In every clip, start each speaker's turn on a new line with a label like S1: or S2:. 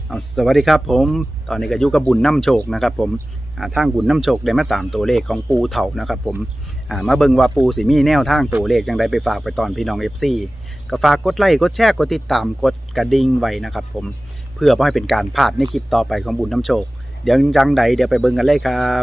S1: สวัสดีครับผมตอนนี้ก็อยู่กับบุญน้ำโชคนะครับผมทางบุญน้ำโชคได้มาตามตัวเลขของปูเถ่านะครับผมมาเบิ่งว่าปูสิมีแนวทางตัวเลขยังไดไปฝากไปตอนพี่น้อง FC ก็ฝากกดไลค์กดแชร์กดติดตามกดกระดิ่งไว้นะครับผมเพื่อไม่ให้เป็นการพลาดในคลิปต่อไปของบุญน้ำโชคเดี๋ยวจังใดเดี๋ยวไปเบิ่งกันเลยครับ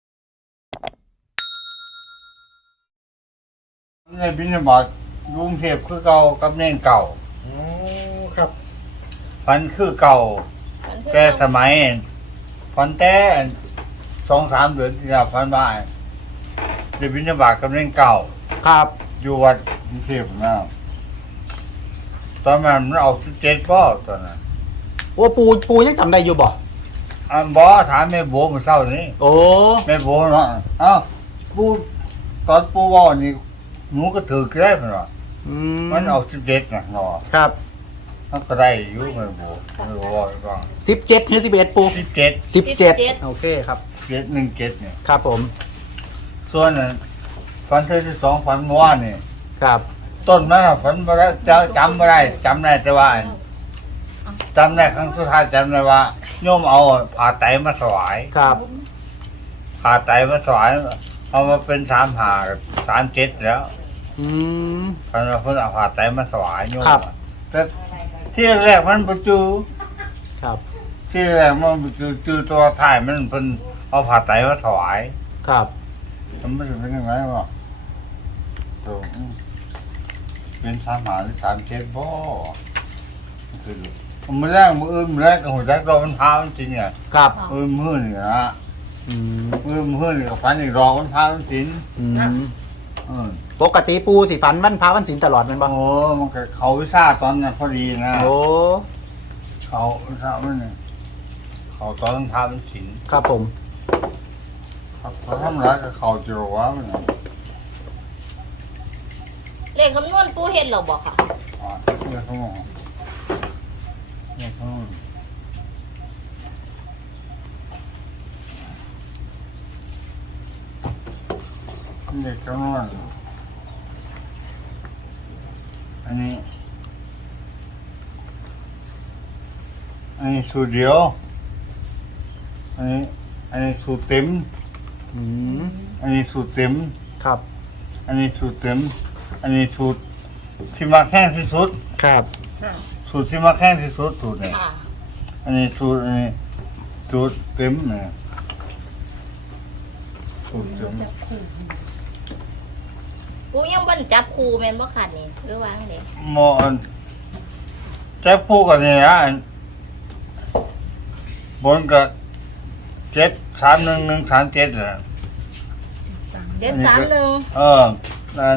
S2: ในบิณฑบาตกรุงเทพคือเก่ากับเน่นเก่า
S1: ครับ
S2: พันคือเก่าแต่สมัยพันแต่2-3 เดือนที่แล้วพันว่าในบิณฑบาตกับเน่นเก่า
S1: ครับ
S2: อยู่วัดกรุงเทพนะตอนนั้นมันเอา17ป่อตอนนั้น
S1: ว่าปูยังจำได้อยู่บ่
S2: บ่ถามแม่โบเมื่อเช้านี้
S1: โอ้
S2: แม่โบเนาะปูตอนปูว่านี่หนูก็ถือแก้มันว่ามันเอา17นะเนาะ
S1: ครับ
S2: มันก็ได้อยู่แม่โบว่าบ้าง
S1: 17หรือ11ปู17โอเคครับ
S2: 17เนี่ย
S1: ครับผม
S2: ส่วนฝันที่2ฝันเมื่อวานนี่
S1: ครับ
S2: ต้นมาฝันบ่ได้จำไม่ได้จำได้แต่ว่าจำได้ครั้งสุดท้ายจำได้ว่าโยมเอาผ่าไตมาถวาย
S1: ครับ
S2: ผ่าไตมาถวายเอามาเป็น37แล้วฝันว่าเพิ่นเอาผ่าไตมาถวายโยมแต่ที่แรกมันบ่จู
S1: ครับ
S2: ที่แรกมันบ่จูตัวท้ายมันเพิ่นเอาผ่าไตมาถวาย
S1: ครับ
S2: มันไม่เป็นยังไงวะเป็น35หรือ37บ่คือมือแรกมือแรกกับหัวใจรอมันพามันจริงไง
S1: ครับ
S2: มือนี่นะมือนี่กับฟันอีกรอมันพามันจริง
S1: ปกติปูสิฝันวันพระวันศีลตลอดมันบ่
S2: โอ้มันเขาวิชาตอนนั้นพอดีนะ
S1: โอ้
S2: เขาวิชามันเนี่ยเขาตอนนั้นพามันจริง
S1: ครับผม
S2: ครับเขาทำร้ายกับเขาจะรู้ว่ามัน
S3: เลขคำนวณปูเห็นหรอบอกค่ะ
S2: เลขคำนวณเลขคำนวณเลขคำนวณอันนี้สูตรเดียวอันนี้สูตรเต็มอันนี้สูตรเต็ม
S1: ครับ
S2: อันนี้สูตรเต็มอันนี้สูตรที่มาแข้งที่สุด
S1: ครับ
S2: สูตรที่มาแข้งที่สุดสูตรเนี่ยอันนี้สูตรเต็มเนี่ยสูตรเต็ม
S3: ปูยังบันจับครูแม่นบ่ขาดนี่หรือว่าไง
S2: หมอจับปูกันนี่นะบนกับ73137เลย
S3: 731
S2: นั่น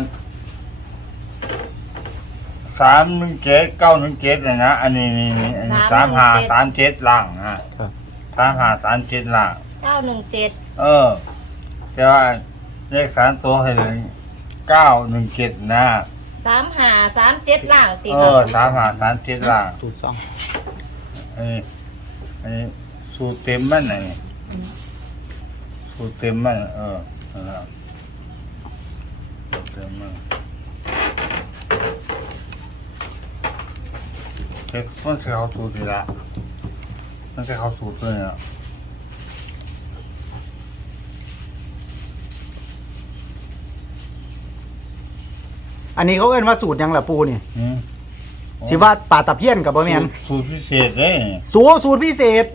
S2: 317 917เลยนะอันนี้3537ล่างนะ3537ล่าง
S3: 917
S2: แต่ว่าเลข3ตัวให้เลย917นะ
S3: 3537ล่างติ
S2: 3537ล่าง
S1: สูตร2
S2: อันนี้สูตรเต็มมันน่ะนี่สูตรเต็มมันสูตรเต็มมันมันจะเข้าสูตรทีละมันจะเข้าสูตรด้วยนะ
S1: อันนี้เขาเอิ้นว่าสูตรยังล่ะปูนี่สิว่าปลาตะเพียนกับบ่แม่น
S2: สูตรพิเศษเลย
S1: สูตรพิเศษ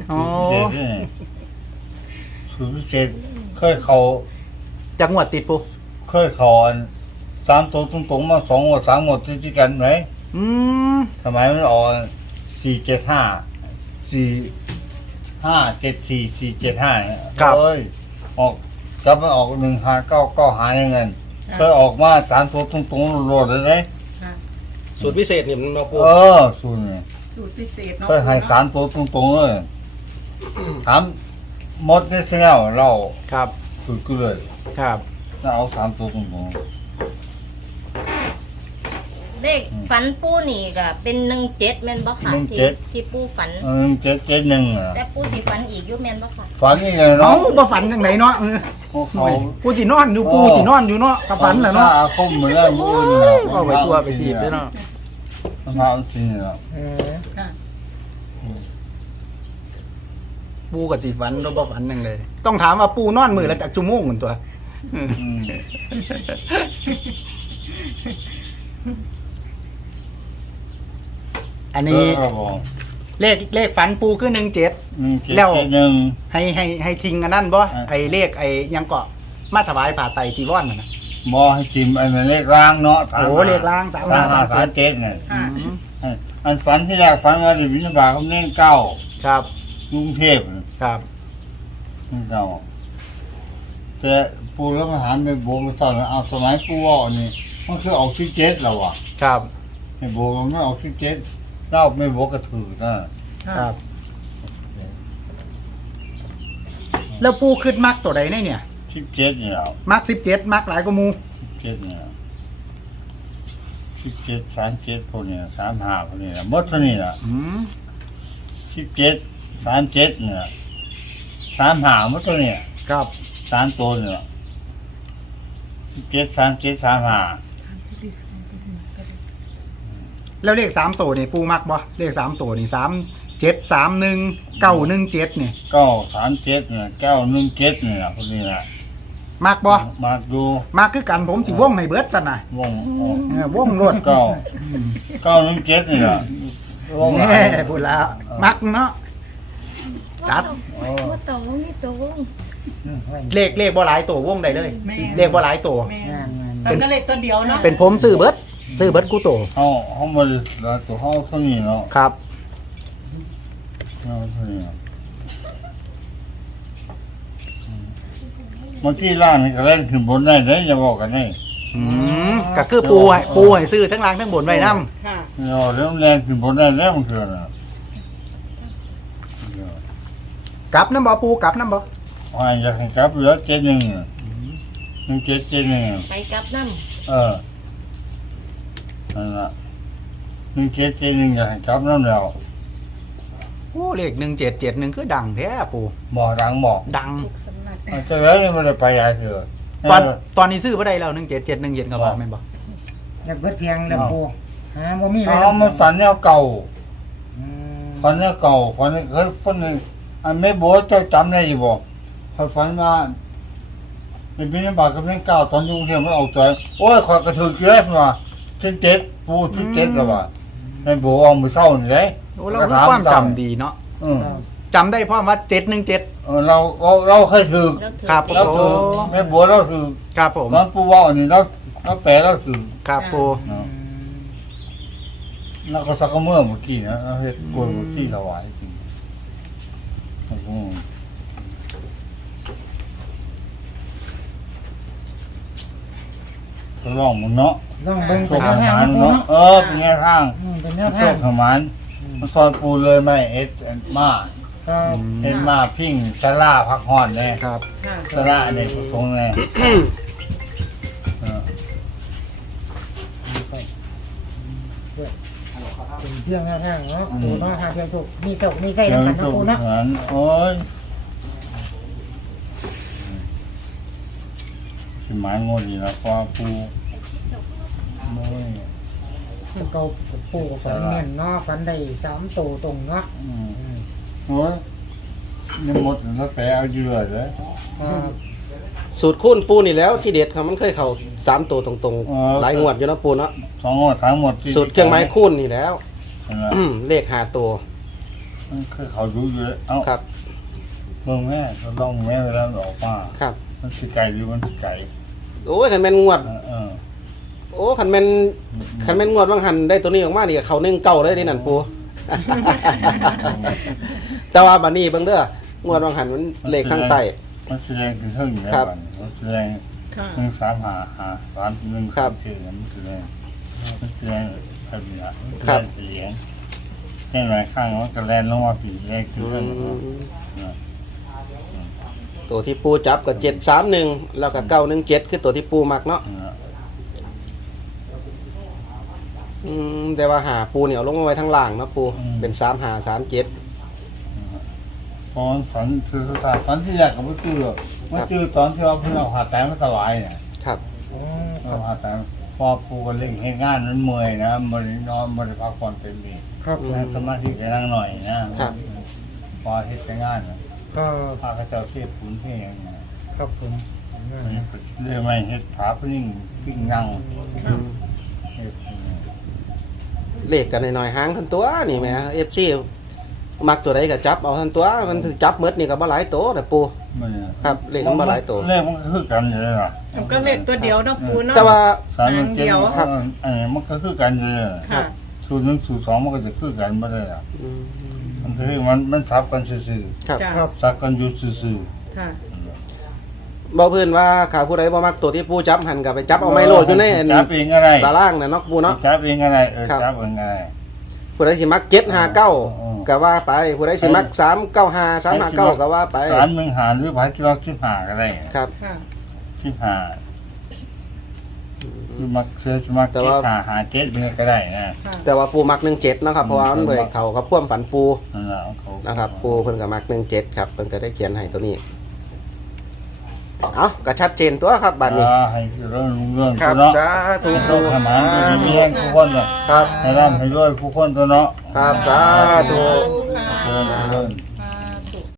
S2: สูตรพิเศษเคยเขา
S1: จากงวดติดปู
S2: เคยเขา3ตัวตรงๆมา2งวด3งวดติดกันไหมสมัยมันออก475 475 475เอ้ยออกกลับมาออก159หาเงินเคยออกมา3ตัวตรงๆโลดเลย
S1: สูตรพิเศษนี่มันมาปู
S2: สูตรพิเศษเนาะเคยให้3ตัวตรงๆเลยถามมดนี่เสี้ยวเรา
S1: ครับ
S2: สูตรเลย
S1: ครับ
S2: แล้วเอา3ตัวตรงๆ
S3: เลขฝันปูนี่ก็เป็น17แม่นบ่ค่ะที่ปูฝัน
S2: 1771
S3: แต่ปูสิฝันอีกอยู่แม่นบ่ค่ะ
S2: ฝันอีกเลยเนาะ
S1: บ่ฝันจังไดเนาะปูสินอนอยู่ปูสินอนอยู่เนาะก็ฝันแหละเนาะ
S2: คมเหมือนได้มื้ออื่นน่ะ
S1: เอาไปทั่วไปทีเด้อเนาะ
S2: มาจริงเนาะ
S1: ปูกับสิฝันเราบ่ฝันหยังเลย ต้องถามว่าปูนอนมือละจักชั่วโมงเหมือนตัว
S2: อืม
S1: อันนี้
S2: เออบอก
S1: เลขฝันปูคือ17
S2: 1
S1: แล้ว
S2: 7 1
S1: ให้ทิ้งอันนั้นบ่
S2: อ่า
S1: ไอ้เลขไอ้ยังเกาะมาถวายผ่าไตรจีวรน่ะนะ
S2: บ่ให้จิ้มอันนั้นเลขล่างเนาะ
S1: โอ้เลขล่าง
S2: 3537เนี่ย
S3: ค่ะ
S2: อันฝันที่แรกฝันว่าได้บิณฑบาตเขาเน่งเก้า
S1: ครับ
S2: กรุงเทพน่ะ
S1: ครับ
S2: เน่งเก้าแต่ปู่แล้วมาถามไปโบมาสอนว่าเอาสมัยปู่ว่านี่มันคือออก17แล้วอ่ะ
S1: ครับ
S2: ไม่โบมันไม่ออก17เล่าไม่โบกระถือนะครับ
S1: แล้วปูขึ้นมักตัวใดเนี่ย
S2: 17นี่แล้ว
S1: มัก17มักหลายกว่าหมู่
S2: 17นี่แล้ว17 37พวกนี้35พวกนี้ล่ะหมดเท่านี้ล่ะ
S1: อืม
S2: 17 37เนี่ย35หมดตัวนี้
S1: ครับ
S2: 3ตัวเนี่ย17 37 35
S1: แล้วเลข3ตัวนี่ปูมักบ่เลข3ตัวนี่3731 917นี่
S2: 937เนี่ย917เนี่ยพวกนี้ล่ะ
S1: มักบ่
S2: มาดู
S1: มักคือกันผมสิวงให้เบิดซั่นน่ะ
S2: วง
S1: วงรถ
S2: 917นี่ล่ะวง
S1: แน่พูดแล้วมักเนาะจัด
S3: ว่าตรงนี่ตรง
S1: เลขบ่หลายตัววงได้เลย เลขบ่หลายตัว
S4: แม่ตอนนั้นเลขตัวเดียวเนาะ
S1: เป็นผมซื้อเบิดกูโต
S2: เฮาบ่ได้ตัวเฮาเท่านี้เนาะ
S1: ครับ
S2: เฮาเท่านี้บางทีล่างนี่ก็เล่นขึ้นบนได้เด้อย่าบอกกันนี่
S1: ก็คือปูให้ซื้อทั้งล่างทั้งบนไว้นำ
S4: ค่ะ
S2: เนาะเรื่องแรงขึ้นบนได้แล้วมันคือน่ะ
S1: กลับน้ำบ่ปูกลับน้ำบ่
S2: ว่าอยากให้กลับเหลือ71 1771
S3: ไปกลับน้
S2: นั่นล่ะ1771อยากให้กลับนำแล้ว
S1: โอ้เลข1771คือดังแท้ปู
S2: บ่ดังบ่
S1: ดัง
S3: ำทุกสำนัก
S2: จะเลยบ่ได้ไปยายเถือ
S1: ตอนนี้ซื้อบ่ได้แล้ว1771เย็นก็บอกแม่นบ่
S5: อยากเบิดเพียงแล้วปูหาบ่มีเล
S2: อ๋
S5: ย
S2: อมันฝันแนวเก่า
S5: อืม
S2: ฝันแนวเก่าฝันเคยฝันหนึ่งอันไม่โบเจ้าจำได้อยู่บ่เขาฝันว่าเป็นบิณฑบาตกับเรื่องเก่าตอนอยู่กรุงเทพมันออกใจโอ้ยขอยกระถือเกลือมา17ปู17แล้วว่าให้โบเอามือเศร้านี่เด้
S1: โอ้เราคือความจำดีเนาะ
S2: อือ
S1: จำได้พร้อมว่า717
S2: เราเคยถือ
S3: แล้วถือ
S1: ครับ
S2: เราถือแม่โบเราถือ
S1: ครับผม
S2: ตอนปูว่าอันนี้เราแปลเราถือ
S1: ครับปู
S2: เนาะแล้วก็สักเมื่อเมื่อกี้นะเราเฮ็ดกล้วยเมื่อกี้ถวายจริงทดลองมันเนาะ
S5: ต้องเบิ่ง
S2: โช
S5: เป็น
S2: ค
S5: แนว
S2: ข
S5: ทาง
S2: มาน
S5: นะปู
S2: เนาะ
S5: เนาะ
S2: เป็นไงทาง
S5: เป็นแนว
S2: โช
S5: ทาง
S2: คขมานมันซอยปูเลยไม่เอ็ดมา
S5: ครับ
S2: เอ็ดมาพิ้งสลาพักห่อนเนี่ย
S1: ครับ
S4: ค่ะ
S2: สลาเนี่ยตรงเนี่ย
S5: เป็นเพียงแนวทางเนาะปูเนาะหาเพียงสุขมีสุขมีใส่
S2: เดี๋ยว
S5: นำกัน
S2: โช
S5: เนาะ
S2: ค
S5: ปูเนาะ
S2: ขมานโอ้ยสิหมายงดอีกแล้วพอปูโอ้ย
S5: คือเก่าปูฝันแม่นเนาะฝันได้3ตัวตรงเนาะ
S2: อืม
S5: อืม
S2: โอ้ยนี่หมดแล้วแปลเอาอยู่เลยเลย
S5: ครับ
S6: สูตรคูณปูนี่แล้วที่เด็ดครับมันเคยเข้า3ตัวตรง
S2: อ๋อ
S6: ๆหลายงวดอยู่นะปูเนาะ
S2: สองงวดทั้งหมดที่
S6: สูตรเครื่องไม้คูณนี่แล้ว
S2: นั่นแหละ
S6: เลข5ตัว
S2: มันคือเขาดูอยู่เลยเอ้า
S6: ครับ
S2: เบิ่งแม่เขาลองแม่เวลามันออกมา
S6: ครับ
S2: มันสิไก่หรือมันสิไก่
S6: โอ้ยคันแม่นงวด
S2: เออ
S6: โอ้คันแม่นงวดว่างหันได้ตัวนี้ออกมานี่ก็เข้า1เก้าเลยนี่นั่นปู แต่ว่าบัดนี้เบิ่งเด้องวดว่างหันมันเลขข้างใต้
S2: มันแสดงถึงเท่าอยู่แล้ว
S6: ครับ
S2: บัดนี้มันแสดง
S4: ค่ะ
S2: 13553
S6: ครับ
S2: ชื่อมันแสดงแบบนี้ละมันแส
S6: ครั
S2: ด
S6: บ
S2: งเสียงแค่ไหนข้างมันก็แลนลงมาปีแรกคือ
S6: อื
S2: เรื่อง
S6: มตัวที่ปูจับก็731แล้วก็917คือตัวที่ปูมักเนาะแต่ว่าหาปูเนี่ยเอาลงมาไว้ทางล่างเนาะปูเป็น3537
S2: พอฝันคือสุดท้ายฝันที่แรกก็ไม่จื้อมันจื้อตอนที่เอาเพื่อนเอาผ่าแต้มมาถวายเนี่ย
S6: ครับ
S5: อ๋อค
S2: เอา
S5: รับ
S2: ผ่าแต้มพอปูก็เล่งให้งานนั้นเมื่อยนะมันนอนมันพักผ่อนเต็มที่
S5: ครับ
S6: อืม
S2: นั่งสมาธิไปนั่งหน่อยนะครับ พอเฮ็ดไปงานนะ
S5: ก็
S2: พาเขาเจ้าเทพปุ่นเท่ยังไง
S5: ครับผม
S2: เลยไม่เฮ็ดผาปิ้งปิ้งนั่งเฮ็ด
S6: เลขกันหน่อยๆหางทันตัวนี่แหม FC มักตัวใดก็จับเอาทันตัวมันสิจับหมดนี่ก็บ่หลายโตแต่ปู
S2: มัน
S6: ครับเลขมันบ่หลายโต
S2: เลขมันก็คือกันอยู่เลยล่ะ
S4: มันก็เลขตัวเดียวเนาะปูเนาะ
S6: แต่ว่า
S2: สามมันเจ็ด
S4: เดียว
S2: ครับมันก็คือกันอยู่เลย
S4: ค่ะ
S2: สูตรหนึ่งสูตรสองมันก็จะคือกันไม่ได้ล่ะ
S6: อืม
S2: มันคือมันซับกันซื่อ
S6: ครับ
S4: จ้ะ
S5: ครับ
S2: ๆซับกันอยู่ซื่อ
S4: ค่ะ
S6: บ่เพิ่นว่าข่าวผู้ใดบ่มักตัวที่ปูจับหันก็ไปจับเอาไม้โลดอยู่ในอัน
S2: จับเองอะไร
S6: ตารางน่ะเนาะปูเนาะ
S2: จับเองอะไร
S6: ครับ
S2: จับเองอะไร
S6: ผู้ใดสิมัก759ก็ว่าไปผู้ใดสิมัก395 359ก็ว่าไป
S2: สามหนึ่งหาหรือพัดล็อก15ก็ได้
S6: ครับ
S4: ค่ะ
S2: 15คือมักเชื่อมัก
S6: แต่ว่า
S2: หาเจ็ดเป็นก็ได้นะ
S4: ค่ะ
S6: แต่ว่าปูมัก17เนาะครับเพราะว่ามันเบิกเขากับความฝันปู
S2: นั่นแหละเขา
S6: นะครับปูเพิ่นก็มัก17ครับเพิ่นก็ได้เขียนให้ตัวนี้เอาก็ชัดเจนตัวครับบัดนี้
S2: ให้เรื่องเรื่อง
S6: ครั
S2: ตั
S6: บ
S2: วเนาะ
S6: สาธุ
S2: เราทำงานให้เลี้ยงผู้คนเนาะ
S6: ครับ
S2: ให้ร่ำให้รวยผู้คนตัวเนาะ
S6: ครับสาธุ
S2: เจริญ